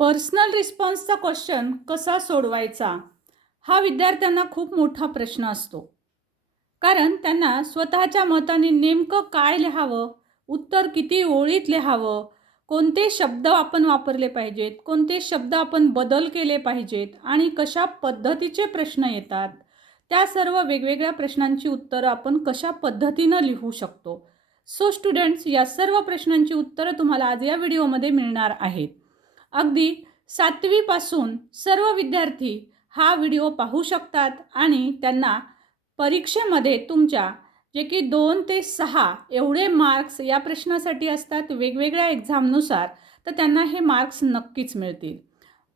Personal रिस्पॉन्सचा question कसा सोडवायचा? हा विद्यार्थ्यांना खूप मोठा प्रश्न असतो. कारण त्यांना स्वतःच्या मताने नेमकं काय लिहावं उत्तर किती ओळीत लिहावं कोणते शब्द आपण वापरले पाहिजेत कोणते शब्द आपण बदल केले पाहिजेत आणि कशा पद्धतीचे प्रश्न येतात त्या सर्व वेगवेगळ्या प्रश्नांची उत्तरं आपण कशा पद्धतीनं लिहू शकतो? सो स्टुडंट्स या सर्व प्रश्नांची उत्तरं तुम्हाला आज या व्हिडिओमध्ये मिळणार आहेत. अगदी सातवीपासून सर्व विद्यार्थी हा व्हिडिओ पाहू शकतात आणि त्यांना परीक्षेमध्ये तुमच्या जे की दोन ते सहा एवढे मार्क्स या प्रश्नासाठी असतात वेगवेगळ्या एक्झामनुसार तर त्यांना हे मार्क्स नक्कीच मिळतील.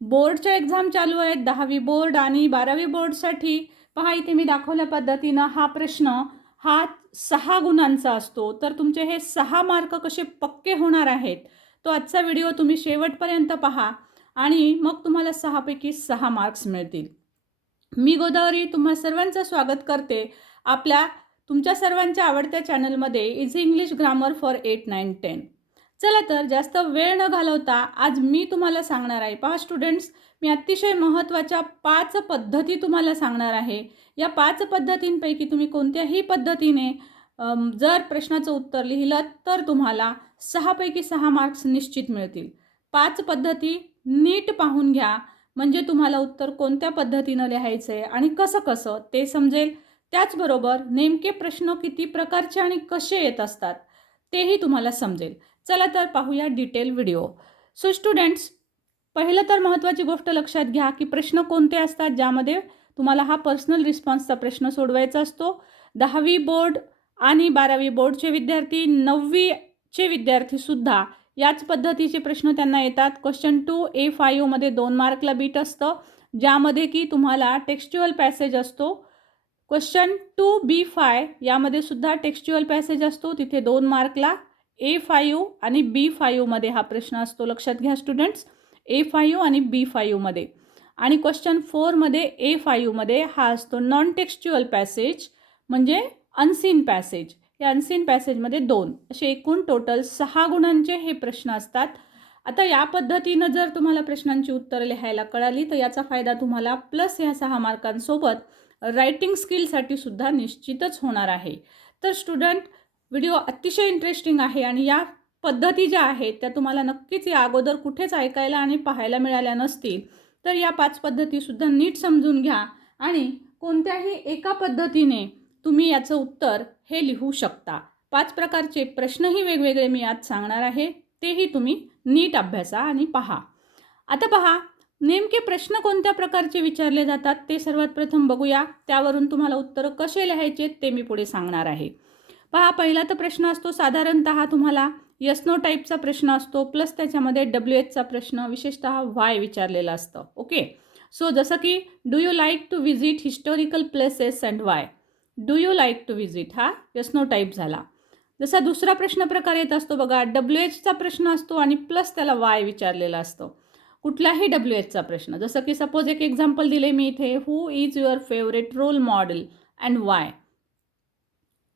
बोर्डच्या एक्झाम चालू आहेत दहावी बोर्ड आणि बारावी बोर्डसाठी. पहा इथे मी दाखवल्या पद्धतीनं हा प्रश्न हा सहा गुणांचा असतो. तर तुमचे हे सहा मार्क कसे पक्के होणार आहेत? तो आजचा व्हिडिओ तुम्ही शेवटपर्यंत पहा आणि मग तुम्हाला सहापैकी सहा मार्क्स मिळतील. मी गोदावरी तुम्हा सर्वांचं स्वागत करते. आपल्या तुमच्या सर्वांच्या आवडत्या चॅनलमध्ये easy English grammar for eight nine ten चला तर जास्त वेळ न घालवता आज मी तुम्हाला सांगणार आहे. पहा स्टुडंट्स मी अतिशय महत्त्वाच्या पाच पद्धती तुम्हाला सांगणार आहे. या पाच पद्धतींपैकी तुम्ही कोणत्याही पद्धतीने जर प्रश्नाचं उत्तर लिहिलं तर तुम्हाला सहापैकी सहा मार्क्स निश्चित मिळतील. पाच पद्धती नीट पाहून घ्या. म्हणजे तुम्हाला उत्तर कोणत्या पद्धतीनं लिहायचं आहे आणि कसं कसं ते समजेल. त्याचबरोबर नेमके प्रश्न किती प्रकारचे आणि कसे येत असतात तेही तुम्हाला समजेल. चला तर पाहूया डिटेल व्हिडिओ सो स्टुडंट्स पहिलं तर महत्त्वाची गोष्ट लक्षात घ्या की प्रश्न कोणते असतात ज्यामध्ये तुम्हाला हा पर्सनल रिस्पॉन्सचा प्रश्न सोडवायचा असतो. दहावी बोर्ड आणि बारावी बोर्डचे विद्यार्थी नववीचे विद्यार्थीसुद्धा याच पद्धतीचे प्रश्न त्यांना येतात. क्वेश्चन टू ए फायूमध्ये दोन मार्कला बीट असतं ज्यामध्ये की तुम्हाला टेक्स्च्युअल पॅसेज असतो. क्वेश्चन टू बी फाय यामध्ये सुद्धा टेक्स्च्युअल पॅसेज असतो तिथे दोन मार्कला ए फायू आणि बी फायूमध्ये हा प्रश्न असतो. लक्षात घ्या स्टुडंट्स ए फायू आणि बी फायूमध्ये आणि क्वेश्चन फोरमध्ये ए फायूमध्ये हा असतो नॉन टेक्स्च्युअल पॅसेज म्हणजे अनसीन पॅसेज या अनसीन पॅसेजमध्ये दोन. असे एकूण टोटल सहा गुणांचे हे प्रश्न असतात. आता या पद्धतीनं जर तुम्हाला प्रश्नांची उत्तरं लिहायला कळाली तर याचा फायदा तुम्हाला प्लस ह्या सहा मार्कांसोबत रायटिंग स्किलसाठी सुद्धा निश्चितच होणार आहे. तर स्टुडंट व्हिडिओ अतिशय इंटरेस्टिंग आहे आणि या पद्धती ज्या आहेत त्या तुम्हाला नक्कीच या अगोदर कुठेच ऐकायला आणि पाहायला मिळाल्या नसतील. तर या पाच पद्धतीसुद्धा नीट समजून घ्या आणि कोणत्याही एका पद्धतीने तुम्ही याचं उत्तर हे लिहू शकता. पाच प्रकारचे प्रश्नही वेगवेगळे मी आज सांगणार आहे तेही तुम्ही नीट अभ्यासा आणि पहा. आता पहा नेमके प्रश्न कोणत्या प्रकारचे विचारले जातात ते सर्वात प्रथम बघूया. त्यावरून तुम्हाला उत्तरं कसे लिहायचे ते मी पुढे सांगणार आहे. पहा पहिला तर प्रश्न असतो साधारणतः तुम्हाला यस्नो टाईपचा प्रश्न असतो प्लस त्याच्यामध्ये डब्ल्यू एचचा प्रश्न विशेषतः वाय विचारलेला असतं. ओके सो जसं की do you like to visit historical places and why do you like to visit हा? यस नो टाईप झाला. जसा दुसरा प्रश्न प्रकार येत असतो बघा डब्ल्यू एचचा प्रश्न असतो आणि प्लस त्याला वाय विचारलेला असतो. कुठलाही डब्ल्यू एचचा प्रश्न जसं की सपोज एक एक्झाम्पल दिले मी इथे who is your favourite role model and why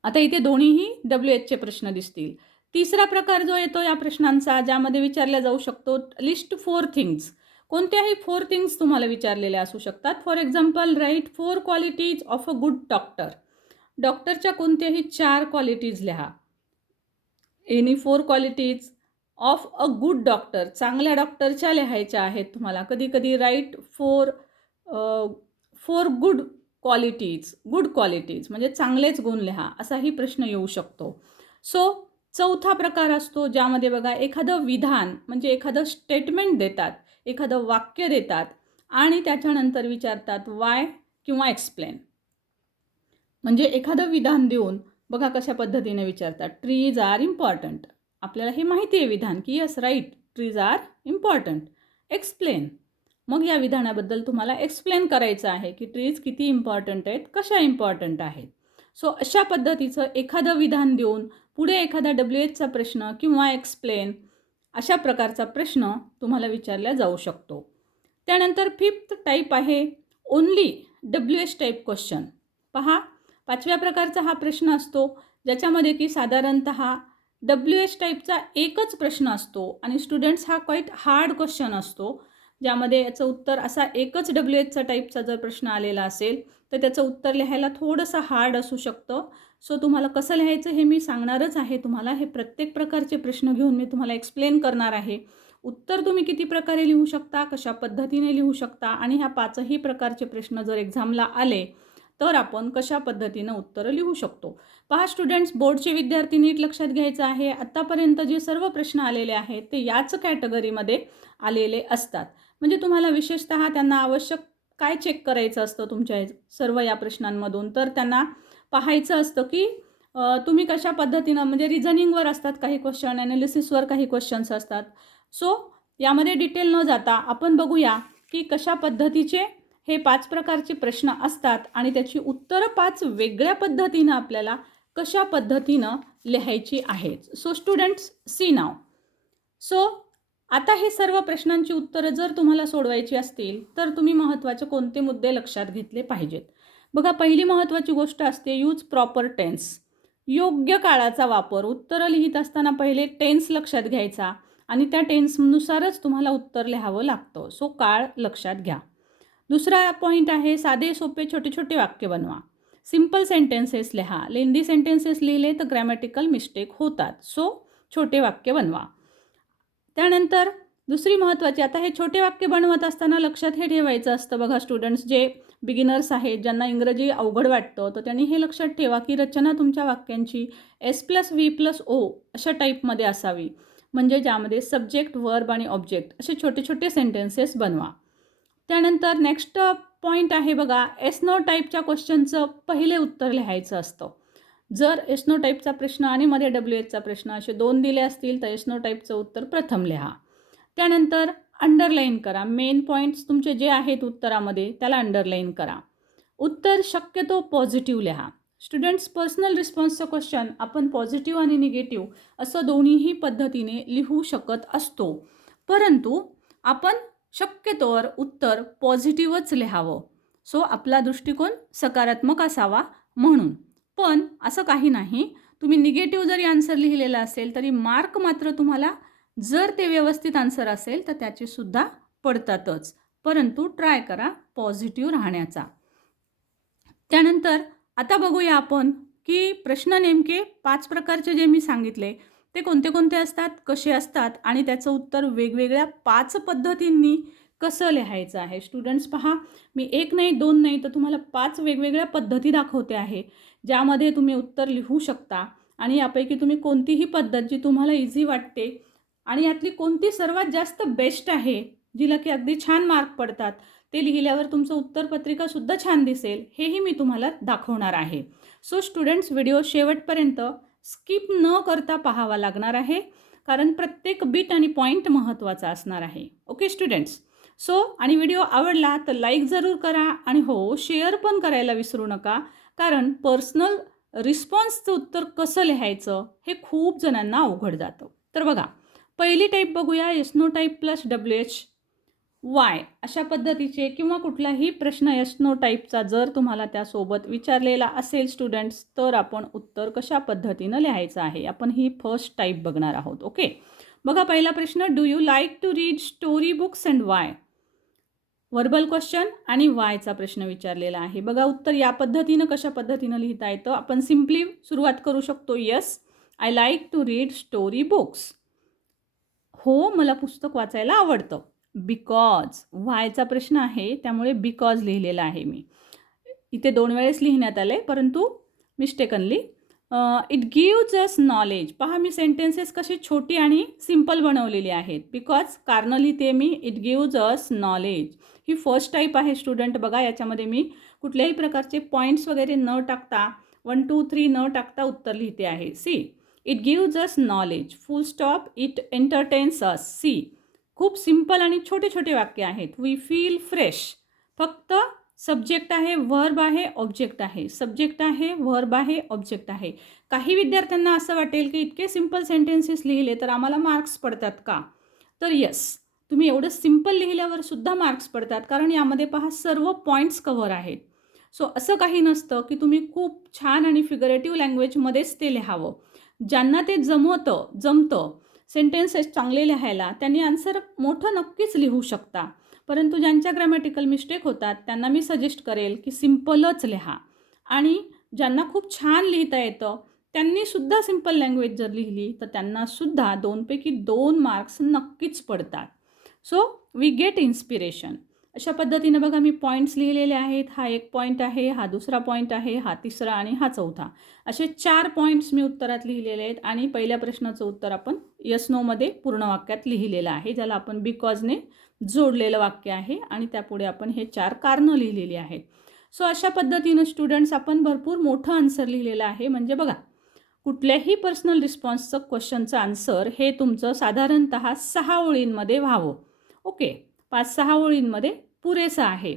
आता इथे दोन्हीही डब्ल्यू एचचे प्रश्न दिसतील. तिसरा प्रकार जो येतो या प्रश्नांचा ज्यामध्ये विचारला जाऊ शकतो लिस्ट फोर थिंग्स कोणत्याही फोर थिंग्स तुम्हाला विचारलेल्या असू शकतात. For example write four qualities of a good doctor डॉक्टरच्या कोणत्याही चार क्वालिटीज लिहा. Any four qualities of a good doctor चांगल्या डॉक्टरच्या लिहायच्या आहेत तुम्हाला. कधी कधी write four four good qualities good qualities म्हणजे चांगलेच गुण लिहा. असाही प्रश्न येऊ शकतो. सो चौथा प्रकार असतो ज्यामध्ये बघा एखादं विधान म्हणजे एखादं स्टेटमेंट देतात एखादं वाक्य देतात आणि त्याच्यानंतर विचारतात वाय किंवा एक्सप्लेन म्हणजे एखादं विधान देऊन बघा कशा पद्धतीने विचारतात. ट्रीज आर इम्पॉर्टंट आपल्याला हे माहिती आहे विधान की yes write trees are important explain मग या विधानाबद्दल तुम्हाला एक्सप्लेन करायचं आहे की ट्रीज किती इम्पॉर्टंट आहेत कशा इम्पॉर्टंट आहेत. सो अशा पद्धतीचं एखादं विधान देऊन पुढे एखादा डब्ल्यू एचचा प्रश्न किंवा एक्सप्लेन अशा प्रकारचा प्रश्न तुम्हाला विचारला जाऊ शकतो. त्यानंतर फिफ्थ टाईप आहे only W H type question पहा पाचव्या प्रकारचा हा प्रश्न असतो ज्याच्यामध्ये की साधारणत डब्ल्यू एच टाईपचा एकच प्रश्न असतो आणि स्टुडंट्स हा क्वाईट हार्ड क्वेश्चन असतो. ज्यामध्ये याचं उत्तर असा एकच डब्ल्यू एचचा टाईपचा जर प्रश्न आलेला असेल तर त्याचं उत्तर लिहायला थोडंसं हार्ड असू शकतं. सो तुम्हाला कसं लिहायचं हे मी सांगणारच आहे. तुम्हाला हे प्रत्येक प्रकारचे प्रश्न घेऊन मी तुम्हाला एक्सप्लेन करणार आहे. उत्तर तुम्ही किती प्रकारे लिहू शकता कशा पद्धतीने लिहू शकता आणि ह्या पाचही प्रकारचे प्रश्न जर एक्झामला आले तर आपण कशा पद्धतीनं उत्तरं लिहू शकतो? पहा स्टुडंट्स बोर्डचे विद्यार्थी नीट लक्षात घ्यायचं आहे. आत्तापर्यंत जे सर्व प्रश्न आलेले आहेत ते याच कॅटेगरीमध्ये आलेले असतात. म्हणजे तुम्हाला विशेषतः त्यांना आवश्यक काय चेक करायचं असतं तुमच्या सर्व या प्रश्नांमधून? तर त्यांना पाहायचं असतं की तुम्ही कशा पद्धतीनं म्हणजे रिझनिंगवर असतात काही क्वेश्चन ॲनालिसिसवर काही क्वेश्चन्स असतात. सो यामध्ये डिटेल न जाता आपण बघूया की कशा पद्धतीचे हे पाच प्रकारचे प्रश्न असतात आणि त्याची उत्तरं पाच वेगळ्या पद्धतीनं आपल्याला कशा पद्धतीनं लिहायची आहेत. सो स्टुडंट्स सी नाव सो आता हे सर्व प्रश्नांची उत्तरं जर तुम्हाला सोडवायची असतील तर तुम्ही महत्त्वाचे कोणते मुद्दे लक्षात घेतले पाहिजेत? बघा पहिली महत्त्वाची गोष्ट असते यूज प्रॉपर टेन्स योग्य काळाचा वापर. उत्तरं लिहित असताना पहिले टेन्स लक्षात घ्यायचा आणि त्या टेन्सनुसारच तुम्हाला उत्तर लिहावं लागतं. सो काळ लक्षात घ्या. दुसरा पॉईंट आहे साधे सोपे छोटे छोटे वाक्य बनवा. सिंपल सेंटेन्सेस लिहा. लेंदी सेंटेन्सेस लिहिले तर ग्रॅमॅटिकल मिस्टेक होतात. सो छोटे वाक्य बनवा. त्यानंतर दुसरी महत्त्वाची आता हे छोटे वाक्य बनवत असताना लक्षात हे ठेवायचं असतं. बघा स्टुडंट्स जे बिगिनर्स आहेत ज्यांना इंग्रजी अवघड वाटतं तर त्यांनी हे लक्षात ठेवा की रचना तुमच्या वाक्यांची S plus V plus O अशा टाईपमध्ये असावी. म्हणजे ज्यामध्ये सब्जेक्ट वर्ब आणि ऑब्जेक्ट असे छोटे छोटे सेंटेन्सेस बनवा. त्यानंतर नेक्स्ट पॉईंट आहे बघा एसनो टाईपच्या क्वेश्चनचं पहिले उत्तर लिहायचं असतं. जर एसनो टाईपचा प्रश्न आणि मध्ये डब्ल्यू एचचा प्रश्न असे दोन दिले असतील तर एसनो टाईपचं उत्तर प्रथम लिहा. त्यानंतर अंडरलाईन करा. मेन पॉईंट्स तुमचे जे आहेत उत्तरामध्ये त्याला अंडरलाईन करा. उत्तर शक्यतो पॉझिटिव्ह लिहा. स्टुडंट्स पर्सनल रिस्पॉन्सचं क्वेश्चन आपण पॉझिटिव्ह आणि निगेटिव्ह असं दोन्हीही पद्धतीने लिहू शकत असतो. परंतु आपण शक्यतोवर उत्तर पॉझिटिव्हच लिहावं. सो आपला दृष्टिकोन सकारात्मक असावा म्हणून. पण असं काही नाही. तुम्ही निगेटिव्ह जरी आन्सर लिहिलेला असेल तरी मार्क मात्र तुम्हाला जर ते व्यवस्थित आन्सर असेल तर त्याचे सुद्धा पडतातच. परंतु ट्राय करा पॉझिटिव्ह राहण्याचा. त्यानंतर आता बघूया आपण की प्रश्न नेमके पाच प्रकारचे जे मी सांगितले ते कोणते कोणते असतात? कसे असतात? आणि त्याचं उत्तर वेगवेगळ्या पाच पद्धतींनी कसं लिहायचं आहे? स्टुडंट्स पहा मी एक नाही दोन नाही तर तुम्हाला पाच वेगवेगळ्या पद्धती दाखवते आहे ज्यामध्ये तुम्ही उत्तर लिहू शकता. आणि यापैकी तुम्ही कोणतीही पद्धत जी तुम्हाला इझी वाटते आणि यातली कोणती सर्वात जास्त बेस्ट आहे जिला की अगदी छान मार्क पडतात ते लिहिल्यावर तुमचं उत्तरपत्रिकासुद्धा छान दिसेल हेही मी तुम्हाला दाखवणार आहे. सो स्टुडंट्स व्हिडिओ शेवटपर्यंत स्किप न करता पाहावा लागणार आहे कारण प्रत्येक बीट आणि पॉईंट महत्त्वाचा असणार आहे. ओके स्टुडंट्स सो आणि व्हिडिओ आवडला तर लाईक जरूर करा आणि हो शेअर पण करायला विसरू नका कारण पर्सनल रिस्पॉन्सचं उत्तर कसं लिहायचं हे खूप जणांना अवघड जातं. तर बघा पहिली टाईप बघूया yes no type plus W H Y अशा पद्धतीचे किंवा कुठलाही प्रश्न यशनो टाईपचा जर तुम्हाला त्यासोबत विचारलेला असेल स्टुडंट्स तर आपण उत्तर कशा पद्धतीनं लिहायचं आहे? आपण ही फर्स्ट टाईप बघणार आहोत ओके बघा पहिला प्रश्न do you like to read story books and why verbal question आणि वायचा प्रश्न विचारलेला आहे. बघा उत्तर या पद्धतीनं कशा पद्धतीनं लिहिता येतं? आपण सिम्पली सुरुवात करू शकतो yes I like to read story books हो मला पुस्तक वाचायला आवडतं. बिकॉज व्हायचा प्रश्न आहे त्यामुळे बिकॉज लिहिलेला आहे मी. इथे दोन वेळेस लिहिण्यात आले परंतु mistakenly it gives us knowledge पहा मी सेंटेन्सेस कशी छोटी आणि सिंपल बनवलेली आहेत. बिकॉज कारण लिहिते मी इट गिव्ज अस नॉलेज ही फर्स्ट टाईप आहे स्टुडंट बघा याच्यामध्ये मी कुठल्याही प्रकारचे पॉईंट्स वगैरे न टाकता वन टू थ्री न टाकता उत्तर लिहिते आहे. See it gives us knowledge full stop it entertains us see खूप सिंपल आणि छोटे छोटे वाक्य आहेत. वी फील फ्रेश फक्त सब्जेक्ट आहे व्हर्ब आहे ऑब्जेक्ट आहे. सब्जेक्ट आहे व्हर्ब आहे ऑब्जेक्ट आहे. काही विद्यार्थ्यांना असं वाटेल की इतके सिंपल सेंटेन्सेस लिहिले तर आम्हाला मार्क्स पडतात का? तर यस तुम्ही एवढं सिंपल लिहिल्यावर सुद्धा मार्क्स पडतात कारण यामध्ये पहा सर्व पॉईंट्स कव्हर आहेत. सो असं काही नसतं की तुम्ही खूप छान आणि फिगरेटिव्ह लँग्वेजमध्येच ते लिहावं. ज्यांना ते जमवतं जमतं सेंटेन्सेस चांगले लिहायला त्यांनी आन्सर मोठं नक्कीच लिहू शकता. परंतु ज्यांच्या ग्रॅमॅटिकल मिस्टेक होतात त्यांना मी सजेस्ट करेल की सिम्पलच लिहा. आणि ज्यांना खूप छान लिहिता येतं त्यांनी सुद्धा सिंपल लँग्वेज जर लिहिली तर त्यांना सुद्धा दोनपैकी दोन मार्क्स नक्कीच पडतात. सो वी गेट इन्स्पिरेशन अशा पद्धतीनं बघा मी पॉईंट्स लिहिलेले आहेत. हा एक पॉईंट आहे हा दुसरा पॉईंट आहे हा तिसरा आणि हा चौथा. असे चार पॉईंट्स मी उत्तरात लिहिलेले आहेत आणि पहिल्या प्रश्नाचं उत्तर आपण यस नोमध्ये पूर्ण वाक्यात लिहिलेलं आहे ज्याला आपण बिकॉजने जोडलेलं वाक्य आहे आणि त्यापुढे आपण हे चार कारणं लिहिलेली आहेत. सो अशा पद्धतीनं स्टुडंट्स आपण भरपूर मोठं आन्सर लिहिलेलं आहे. म्हणजे बघा कुठल्याही पर्सनल रिस्पॉन्सचं क्वेश्चनचं आन्सर हे तुमचं साधारणत सहा ओळींमध्ये व्हावं. ओके पाच सहा ओळींमध्ये पुरेसं आहे.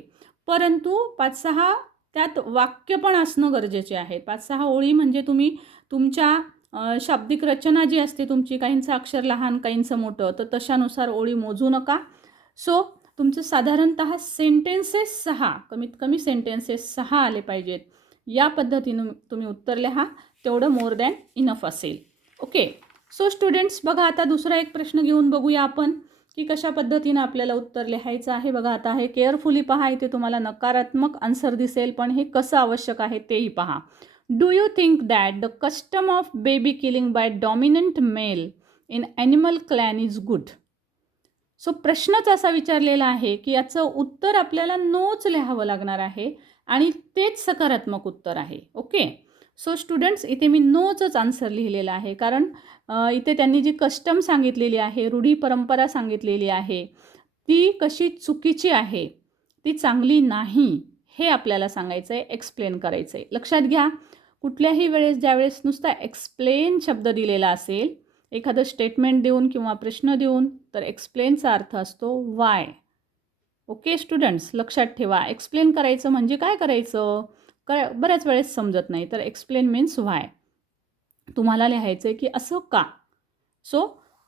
परंतु पाच सहा त्यात वाक्य पण असणं गरजेचे आहे. पाच सहा ओळी म्हणजे तुम्ही तुमच्या शाब्दिक रचना जी असते तुमची काहींचं अक्षर लहान काहींचं मोठं तर तशानुसार ओळी मोजू नका. सो तुमचं साधारणत सेंटेन्सेस सहा कमीत कमी सेंटेन्सेस सहा आले पाहिजेत. या पद्धतीनं तुम्ही उत्तर लिहा. तेवढं मोर दॅन इनफ असेल. ओके सो स्टुडंट्स बघा आता दुसरा एक प्रश्न घेऊन बघूया आपण. की कशा पद्धतीनं आपल्याला उत्तर लिहायचं आहे? बघा आता हे केअरफुली पहा इथे तुम्हाला नकारात्मक आन्सर दिसेल पण हे कसं आवश्यक आहे तेही पहा. Do you think that the custom of baby killing by dominant male in animal clan is good so प्रश्नच असा विचारलेला आहे की याचं उत्तर आपल्याला नोच लिहावं लागणार आहे आणि तेच सकारात्मक उत्तर आहे. ओके सो स्टुडंट्स इथे मी नोचंच आन्सर लिहिलेला आहे. कारण इथे त्यांनी जी कस्टम सांगितलेली आहे रूढी परंपरा सांगितलेली आहे ती कशी चुकीची आहे ती चांगली नाही हे आपल्याला सांगायचं आहे एक्सप्लेन करायचं आहे लक्षात घ्या कुठल्याही वेळेस ज्यावेळेस नुसता एक्सप्लेन शब्द दिलेला असेल एखादं स्टेटमेंट देऊन किंवा प्रश्न देऊन तर एक्सप्लेनचा अर्थ असतो वाय ओके स्टुडंट्स लक्षात ठेवा. एक्सप्लेन करायचं म्हणजे काय करायचं? क बऱ्याच वेळेस समजत नाही. तर एक्सप्लेन मीन्स वाय तुम्हाला लिहायचं आहे की असं का? सो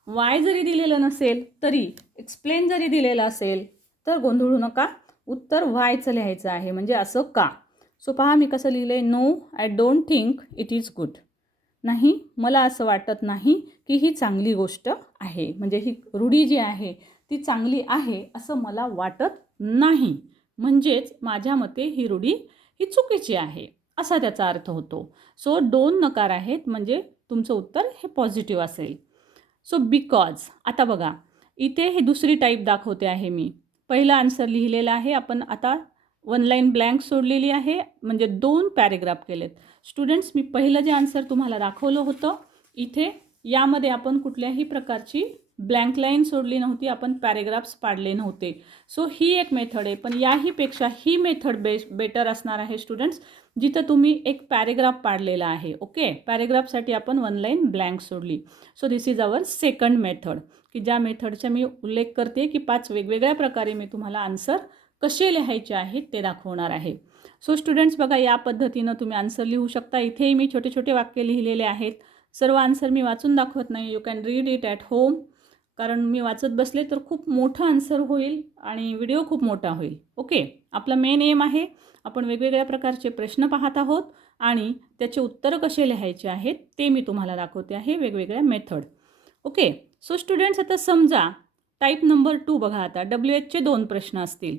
वाय जरी दिलेलं नसेल तरी एक्सप्लेन जरी दिलेलं असेल तर गोंधळू नका. उत्तर वायचं लिहायचं आहे म्हणजे असं का? सो पहा मी कसं लिहिलं आहे no I don't think it is good नाही मला असं वाटत नाही की ही चांगली गोष्ट आहे. म्हणजे ही रूढी जी आहे ती चांगली आहे असं मला वाटत नाही. म्हणजेच माझ्या मते ही रूढी ही चुकीची आहे असा त्याचा अर्थ होतो. सो दोन नकार आहेत म्हणजे तुमचं उत्तर हे पॉझिटिव्ह असेल. सो बिकॉज आता बघा इथे हे दुसरी टाईप दाखवते आहे मी. पहिला आन्सर लिहिलेला आहे आपण आता वन लाईन ब्लँक सोडलेली आहे म्हणजे दोन पॅरेग्राफ केलेत. स्टुडंट्स मी पहिलं जे आन्सर तुम्हाला दाखवलं होतं इथे यामध्ये आपण कुठल्याही प्रकारची ब्लँक लाईन सोडली नव्हती आपण पॅरेग्राफ्स पाडले नव्हते. सो ही एक मेथड आहे. पण याहीपेक्षा ही मेथड बे बेटर असणार आहे स्टुडंट्स जिथं तुम्ही एक पॅरेग्राफ पाडलेला आहे. ओके पॅरेग्राफसाठी आपण वन लाईन ब्लँक सोडली. So this is our second method की ज्या मेथडचा मी उल्लेख करते की पाच वेगवेगळ्या प्रकारे मी तुम्हाला आन्सर कसे लिहायचे आहेत ते दाखवणार आहे. सो स्टुडंट्स बघा या पद्धतीनं तुम्ही आन्सर लिहू शकता. इथेही मी छोटे छोटे वाक्य लिहिलेले आहेत. सर्व आन्सर मी वाचून दाखवत नाही. You can read it at home कारण मी वाचत बसले तर खूप मोठं आन्सर होईल आणि व्हिडिओ खूप मोठा होईल. ओके आपला मेन एम आहे आपण वेगवेगळ्या प्रकारचे प्रश्न पाहत आहोत आणि त्याचे उत्तरं कसे लिहायचे आहेत ते मी तुम्हाला दाखवते आहे वेगवेगळ्या मेथड ओके सो स्टुडंट्स आता समजा टाईप नंबर टू बघा आता. डब्ल्यू एचचे दोन प्रश्न असतील.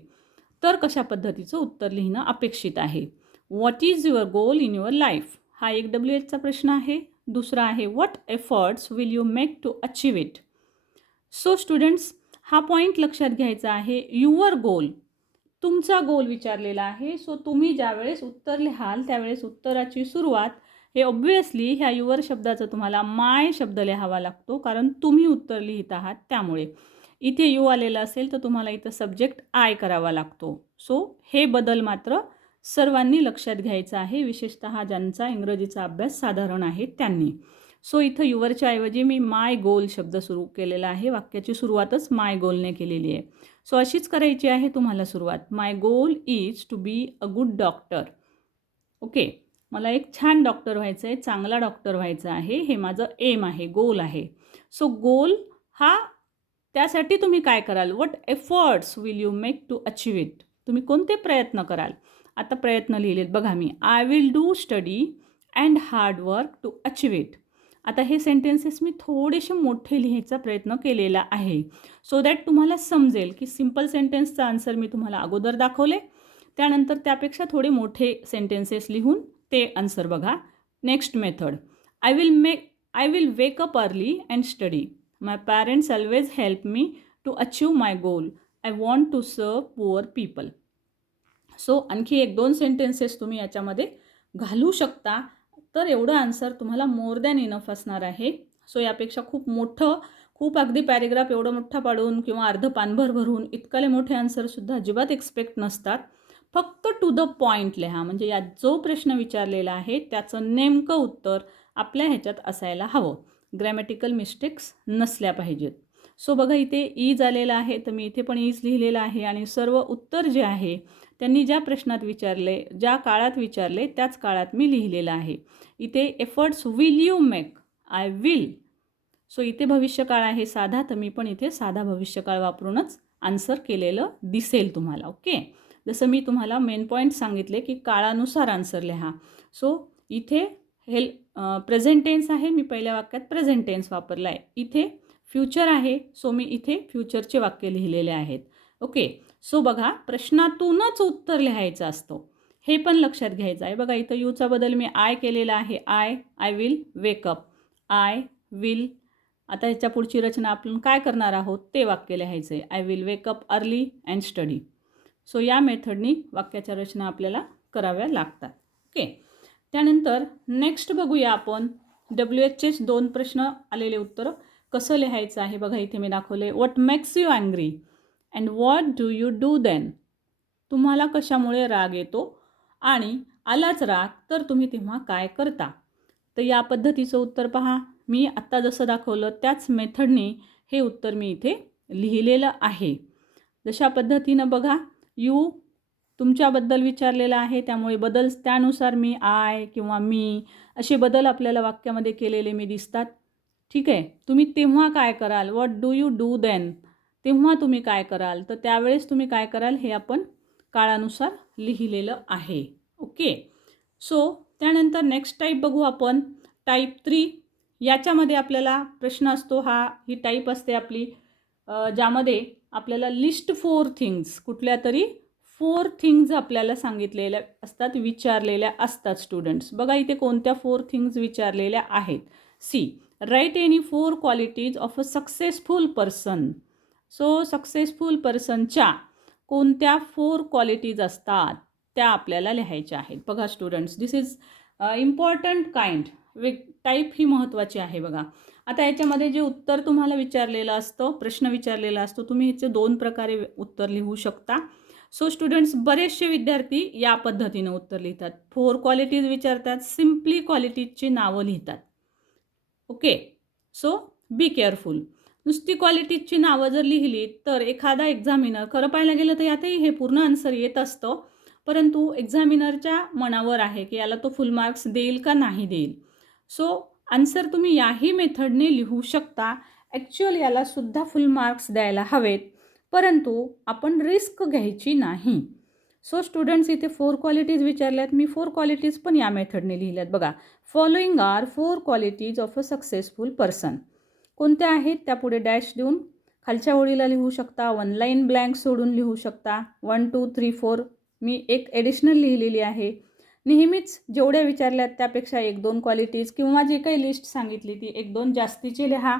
तर कशा पद्धतीचं उत्तर लिहिणं अपेक्षित आहे? What is your goal in your life हा एक डब्ल्यू एचचा प्रश्न आहे. दुसरा आहे what efforts will you make to achieve it so students हा पॉईंट लक्षात घ्यायचा आहे. युअर गोल तुमचा गोल विचारलेला आहे. सो तुम्ही ज्यावेळेस उत्तर लिहाल त्यावेळेस उत्तराची सुरुवात हे ऑब्व्हियसली ह्या युअर शब्दाचा तुम्हाला माय शब्द लिहावा लागतो. कारण तुम्ही उत्तर लिहित आहात त्यामुळे. इथे यू आलेलं असेल तर तुम्हाला इथं सब्जेक्ट आय करावा लागतो. सो हे बदल मात्र सर्वांनी लक्षात घ्यायचं आहे. विशेषतः ज्यांचा इंग्रजीचा अभ्यास साधारण आहे त्यांनी. सो इथं युवरच्या ऐवजी मी माय गोल शब्द सुरू केलेला आहे. वाक्याची सुरुवातच माय गोलने केलेली आहे. सो अशीच करायची आहे तुम्हाला सुरुवात. My goal is to be a good doctor okay मला एक छान डॉक्टर व्हायचं आहे चांगला डॉक्टर व्हायचं आहे. हे माझं एम आहे गोल आहे. सो गोल हा त्यासाठी तुम्ही काय कराल? What efforts will you make to achieve it तुम्ही कोणते प्रयत्न कराल? आता प्रयत्न लिहिलेत. बघा मी. I will do study and hard work to achieve it आता हे सेंटेन्सेस मी थोडेसे मोठे लिहायचा प्रयत्न केलेला आहे. सो दॅट तुम्हाला समजेल की सिंपल सेंटेन्सचा आन्सर मी तुम्हाला अगोदर दाखवले. त्यानंतर त्यापेक्षा थोडे मोठे सेंटेन्सेस लिहून ते आन्सर बघा. Next method I will make I will wake up early and study my parents always help me to achieve my goal I want to serve poor people so आणखी एक दोन सेंटेन्सेस तुम्ही याच्यामध्ये घालू शकता. तर एवढं आन्सर तुम्हाला मोर दॅन इनफ असणार आहे. सो यापेक्षा खूप मोठं खूप अगदी पॅरेग्राफ एवढं मोठा पाडून किंवा अर्ध पानभर भरून इतकाले मोठे आन्सरसुद्धा अजिबात एक्सपेक्ट नसतात. फक्त टू द पॉईंट लिहा म्हणजे यात जो प्रश्न विचारलेला आहे त्याचं नेमकं उत्तर आपल्या ह्याच्यात असायला हवं. ग्रॅमॅटिकल मिस्टेक्स नसल्या पाहिजेत. सो बघा इथे ईज आलेला आहे तर मी इथे पण ईज लिहिलेलं आहे. आणि सर्व उत्तर जे आहे त्यांनी ज्या प्रश्नात विचारले ज्या काळात विचारले त्याच काळात मी लिहिलेलं आहे. इथे efforts will you make I will so इथे भविष्यकाळ आहे साधा तर मी पण इथे साधा भविष्यकाळ वापरूनच आन्सर केलेलं दिसेल तुम्हाला ओके? जसं मी तुम्हाला मेन पॉईंट सांगितले की काळानुसार आन्सर लिहा. सो इथे हेल प्रेझेंटेन्स आहे मी पहिल्या वाक्यात प्रेझेंटेन्स वापरला आहे इथे फ्युचर आहे सो मी इथे फ्युचरचे वाक्य लिहिलेले आहेत. ओके सो बघा प्रश्नातूनच उत्तर लिहायचं असतो. हे पण लक्षात घ्यायचं आहे. बघा इथं यूचा बदल मी आय केलेला आहे. I I will wake up I will आता ह्याच्या पुढची रचना आपण काय करणार आहोत? ते वाक्य लिहायचं आहे I will wake up early and study so या मेथडनी वाक्याच्या रचना आपल्याला कराव्या लागतात. ओके त्यानंतर नेक्स्ट बघूया आपण. डब्ल्यू एचचेच दोन प्रश्न आलेले उत्तरं. कसं लिहायचं आहे? बघा इथे मी दाखवले what makes you angry and what do you do then तुम्हाला कशामुळे राग येतो? आणि आलाच राग तर तुम्ही तेव्हा काय करता? तर या पद्धतीचं उत्तर पहा. मी आत्ता जसं दाखवलं त्याच मेथडने हे उत्तर मी इथे लिहिलेलं आहे. जशा पद्धतीनं बघा यू तुमच्याबद्दल विचारलेलं आहे त्यामुळे बदल त्यानुसार मी आय किंवा मी असे बदल आपल्याला वाक्यामध्ये केलेले मी दिसतात. ठीक आहे? तुम्ही तेव्हा काय कराल? What do you do then तेव्हा तुम्ही काय कराल? तर त्यावेळेस तुम्ही काय कराल? हे आपण काळानुसार लिहिलेलं आहे. ओके? सो त्यानंतर नेक्स्ट टाईप बघू आपण. टाईप थ्री याच्यामध्ये आपल्याला प्रश्न असतो हा. ही टाईप असते आपली. ज्यामध्ये आपल्याला लिस्ट फोर थिंग्स कुठल्या तरी फोर थिंग्ज आपल्याला सांगितलेल्या असतात विचारलेल्या असतात स्टुडंट्स बघा इथे कोणत्या फोर थिंग्ज विचारलेल्या आहेत. C write any four qualities of a successful person so successful पर्सनच्या कोणत्या फोर क्वालिटीज असतात त्या आपल्याला लिहायच्या आहेत. बघा students this is important kind way type ही महत्त्वाची आहे बघा. आता याच्यामध्ये जे उत्तर तुम्हाला विचारलेलं असतं प्रश्न विचारलेला असतो तुम्ही ह्याचे दोन प्रकारे उत्तर लिहू शकता. सो स्टुडंट्स बरेचसे विद्यार्थी या पद्धतीनं उत्तर लिहितात. फोर क्वालिटीज विचारतात सिम्पली क्वालिटीजची नावं लिहितात. ओके? सो बी केअरफुल नुसती क्वालिटीजची नावं जर लिहिली तर एखादा एक्झामिनर खरं पाहायला गेलं तर यातही हे पूर्ण आन्सर येत असतं. परंतु एक्झामिनरच्या मनावर आहे की याला तो फुल मार्क्स देईल का नाही देईल. सो आन्सर तुम्ही याही मेथडने लिहू शकता. ॲक्च्युअल यालासुद्धा फुल मार्क्स द्यायला हवेत. परंतु आपण रिस्क घ्यायची नाही. सो स्टुडंट्स इथे फोर क्वालिटीज विचारल्यात. मी फोर क्वालिटीज पण या मेथडने लिहिल्यात. बघा following are four qualities of a successful person कोणत्या आहेत? त्या पुढे डॅश देऊन खालच्या ओळीला लिहू शकता. वन लाईन ब्लँक सोडून लिहू शकता. वन टू थ्री फोर मी एक ॲडिशनल लिहिलेली आहे. नेहमीच जेवढ्या विचारल्यात त्यापेक्षा एक दोन क्वालिटीज किंवा जी काही लिस्ट सांगितली ती एक दोन जास्तीची लिहा.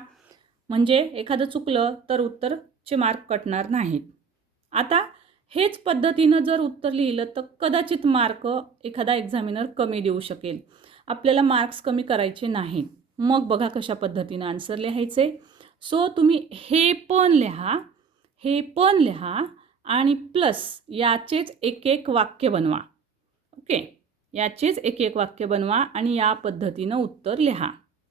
म्हणजे एखादं चुकलं तर उत्तरचे मार्क कटणार नाहीत. आता हेच पद्धतीनं जर उत्तर लिहिलं तर कदाचित मार्क एखादा एक्झामिनर कमी देऊ शकेल. आपल्याला मार्क्स कमी करायचे नाहीत मग बघा कशा पद्धतीनं आन्सर लिहायचे. सो तुम्ही हे पण लिहा हे पण लिहा आणि प्लस याचेच एक एक वाक्य बनवा. ओके याचेच एक एक वाक्य बनवा आणि या पद्धतीनं उत्तर लिहा.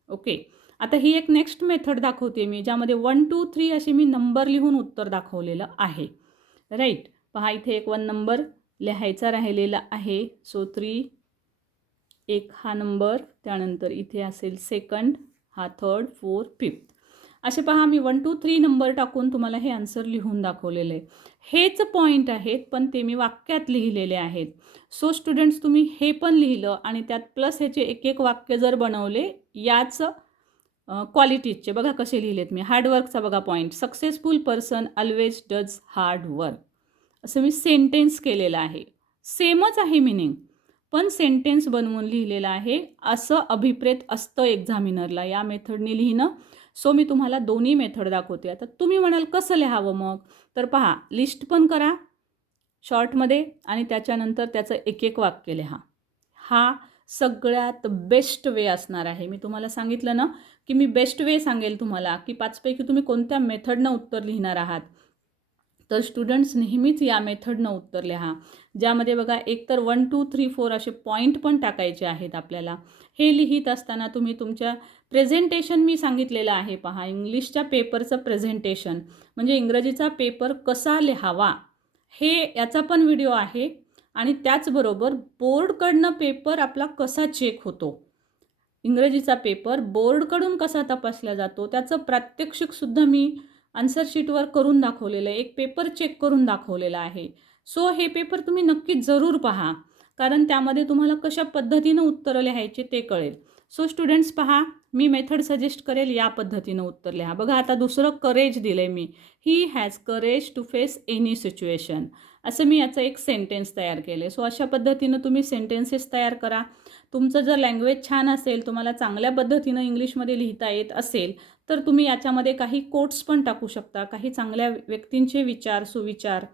ओके आता ही एक नेक्स्ट मेथड दाखवते मी ज्यामध्ये वन टू थ्री असे मी नंबर लिहून उत्तर दाखवलेलं आहे. राईट पहा इथे एक वन नंबर लिहायचा राहिलेला आहे. सो थ्री एक हा नंबर त्यानंतर इथे असेल सेकंड हा थर्ड फोर फिफ्थ असे पहा मी वन टू थ्री नंबर टाकून तुम्हाला हे आन्सर लिहून दाखवलेलं आहे. हेच पॉईंट आहेत पण ते मी वाक्यात लिहिलेले आहेत. सो स्टुडंट्स तुम्ही हे पण लिहिलं आणि त्यात प्लस ह्याचे एक एक वाक्य जर बनवले याच क्वालिटीजचे बघा कसे लिहिलेत मी. हार्डवर्कचा बघा point successful person always does hard work असं मी सेंटेन्स केलेलं आहे. सेमच आहे मिनिंग पण सेंटेन्स बनवून लिहिलेलं आहे असं अभिप्रेत असतं एक्झामिनरला या मेथडने लिहिणं. सो मी तुम्हाला दोन्ही मेथड दाखवते. आता तुम्ही म्हणाल कसं लिहावं मग? तर पहा लिस्ट पण करा शॉर्टमध्ये आणि त्याच्यानंतर त्याचं एक एक वाक्य लिहा. हा सगळ्यात बेस्ट वे असणार आहे. मी तुम्हाला सांगितलं ना की मी बेस्ट वे सांगेल तुम्हाला की पाचपैकी तुम्ही कोणत्या मेथडनं उत्तर लिहिणार आहात. तर स्टुडंट्स नेहमीच या मेथडनं उत्तर लिहा ज्यामध्ये बघा एक तर वन टू थ्री फोर असे पॉईंट पण टाकायचे आहेत आपल्याला. हे लिहित असताना तुम्ही तुमच्या प्रेझेंटेशन मी सांगितलेलं आहे पहा इंग्लिशच्या पेपरचं प्रेझेंटेशन म्हणजे इंग्रजीचा पेपर कसा लिहावा हे याचा पण व्हिडिओ आहे. आणि त्याचबरोबर बोर्डकडनं पेपर आपला कसा चेक होतो इंग्रजीचा पेपर बोर्डकडून कसा तपासला जातो त्याचं प्रात्यक्षिकसुद्धा मी आन्सर शीटवर करून दाखवलेलं आहे. एक पेपर चेक करून दाखवलेला आहे. सो हे पेपर तुम्ही नक्कीच जरूर पहा. कारण त्यामध्ये तुम्हाला कशा पद्धतीनं उत्तरं लिहायचे ते कळेल. सो स्टुडंट्स पहा मी मेथड सजेस्ट करेल या पद्धतीनं उत्तर लिहा. बघा आता दुसरं करेज दिलं आहे मी. He has courage to face any situation असं मी याचं एक सेंटेन्स तयार केलं आहे सो अशा पद्धतीनं तुम्ही सेंटेन्सेस तयार करा. तुमचं जर लँग्वेज छान असेल तुम्हाला चांगल्या पद्धतीनं इंग्लिशमध्ये लिहिता येत असेल तर तुम्ही याच्यामध्ये काही कोट्स पण टाकू शकता. काही चांगल्या व्यक्तींचे विचार सुविचार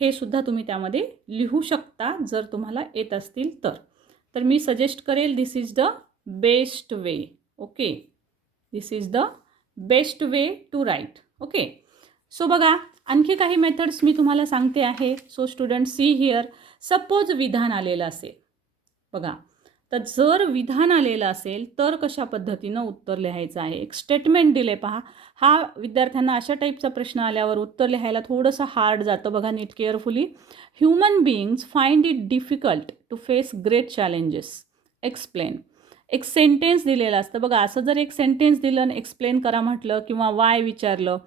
हे सुद्धा तुम्ही त्यामध्ये लिहू शकता जर तुम्हाला येत असतील तर. तर मी सजेस्ट करेल this is the best way okay this is the best way to write okay so बघा आणखी काही मेथड्स मी तुम्हाला सांगते आहे. So student see here suppose विधान आलेलं असेल. बघा तर जर विधान आलेलं असेल तर कशा पद्धतीनं उत्तर लिहायचं आहे? एक स्टेटमेंट दिले पहा. हा विद्यार्थ्यांना अशा टाईपचा प्रश्न आल्यावर उत्तर लिहायला थोडंसं हार्ड जातं. बघा नीट carefully human beings find it difficult to face great challenges explain एक सेंटेन्स दिलेलं असतं. बघा असं जर एक सेंटेन्स दिलं आणि एक्सप्लेन करा म्हटलं किंवा वाय विचारलं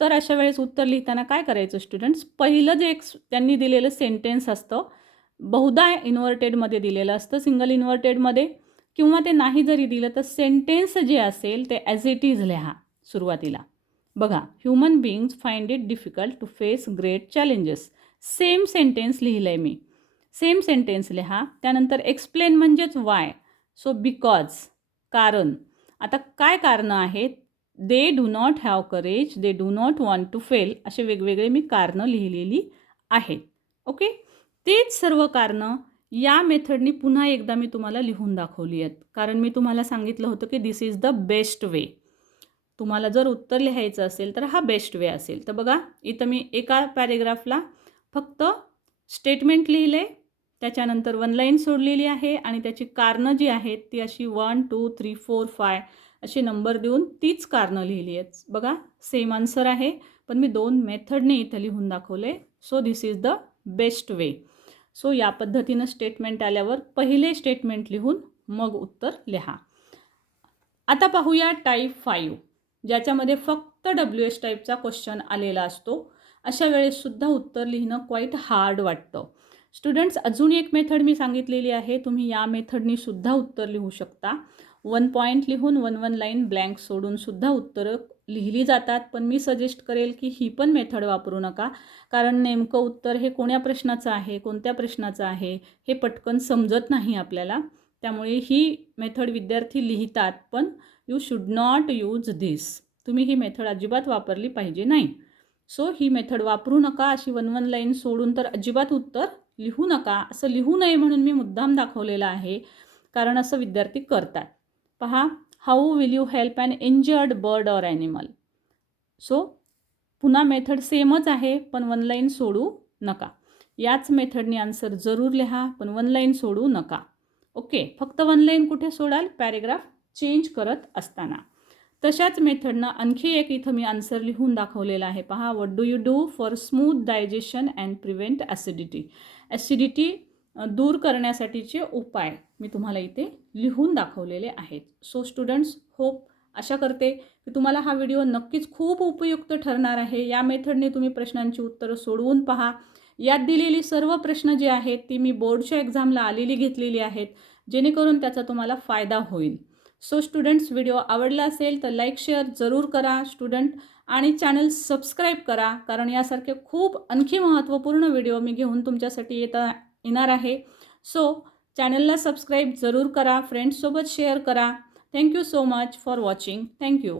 तर अशा वेळेस उत्तर लिहिताना काय करायचं स्टुडंट्स पहिलं जे एक्स त्यांनी दिलेलं सेंटेन्स असतं बहुधा इन्व्हर्टेडमध्ये दिलेलं असतं सिंगल इन्व्हर्टेडमध्ये किंवा ते नाही जरी दिलं तर सेंटेन्स जे असेल ते ॲज इट इज लिहा सुरुवातीला. बघा human beings find it difficult to face great challenges same sentence लिहिलं आहे मी. सेम सेंटेन्स लिहा त्यानंतर एक्सप्लेन म्हणजेच वाय सो बिकॉज कारण. आता काय कारणं आहेत? They do not have courage they do not want to fail असे वेगवेगळे मी कारणं लिहिलेली आहेत. ओके तेच सर्व कारणं या मेथडनी पुन्हा एकदा मी तुम्हाला लिहून दाखवली आहेत. कारण मी तुम्हाला सांगितलं होतं की this is the best way तुम्हाला जर उत्तर लिहायचं असेल तर हा बेस्ट वे असेल. तर बघा इथं मी एका पॅरेग्राफला फक्त स्टेटमेंट लिहिले त्याच्यानंतर वन लाईन सोडलेली आहे आणि त्याची कारणं जी आहेत ती अशी one two three four five अशी नंबर देऊन तीच कारणं लिहिली आहेत. बघा सेम आन्सर आहे पण मी दोन मेथडने इथं लिहून दाखवले. So this is the best way so या पद्धतीनं स्टेटमेंट आल्यावर पहिले स्टेटमेंट लिहून मग उत्तर लिहा. आता पाहूया टाईप फाईव्ह ज्याच्यामध्ये फक्त डब्ल्यू एस टाईपचा क्वेश्चन आलेला असतो. अशा वेळेससुद्धा उत्तर लिहिणं क्वाईट हार्ड वाटतं. स्टुडंट्स अजून एक मेथड मी सांगितलेली आहे. तुम्ही या मेथडनी सुद्धा उत्तर लिहू शकता. वन पॉईंट लिहून वन वन लाईन ब्लँक सोडून सुद्धा उत्तरं लिहिली जातात. पण मी सजेस्ट करेल की ही पण मेथड वापरू नका. कारण नेमकं उत्तर हे कोण्या प्रश्नाचं आहे कोणत्या प्रश्नाचं आहे हे पटकन समजत नाही आपल्याला. त्यामुळे ही मेथड विद्यार्थी लिहितात पण you should not use this तुम्ही ही मेथड अजिबात वापरली पाहिजे नाही. सो ही मेथड वापरू नका. अशी वन वन लाईन सोडून तर अजिबात उत्तर लिहू नका असं लिहू नये म्हणून मी मुद्दाम दाखवलेलं आहे कारण असं विद्यार्थी करतात पहा how will you help an injured bird or animal so पुन्हा मेथड सेमच आहे पण वन लाईन सोडू नका. याच मेथडनी आन्सर जरूर लिहा पण वन लाईन सोडू नका. ओके फक्त वन लाईन कुठे सोडाल? पॅरेग्राफ चेंज करत असताना. तशाच मेथडनं आणखी एक इथं मी आन्सर लिहून दाखवलेला आहे. पहा what do you do for smooth digestion and prevent acidity acidity दूर करण्यासाठीचे उपाय मी तुम्हाला इथे लिहून दाखवलेले आहेत. सो स्टुडंट्स होप आशा करते की तुम्हाला हा व्हिडिओ नक्कीच खूप उपयुक्त ठरणार आहे. या मेथडने तुम्ही प्रश्नांची उत्तरं सोडवून पहा. यात दिलेली सर्व प्रश्न जे आहेत ती मी बोर्डच्या एक्झामला आलेली घेतलेली आहेत जेणेकरून त्याचा तुम्हाला फायदा होईल. सो स्टुडंट्स व्हिडिओ आवडला असेल तर लाईक शेअर जरूर करा. स्टुडंट आणि चॅनल सबस्क्राईब करा कारण यासारखे खूप आणखी महत्त्वपूर्ण व्हिडिओ मी घेऊन तुमच्यासाठी येता येणार आहे. सो चॅनलला सबस्क्राईब जरूर करा फ्रेंड्ससोबत शेअर करा. Thank you so much for watching thank you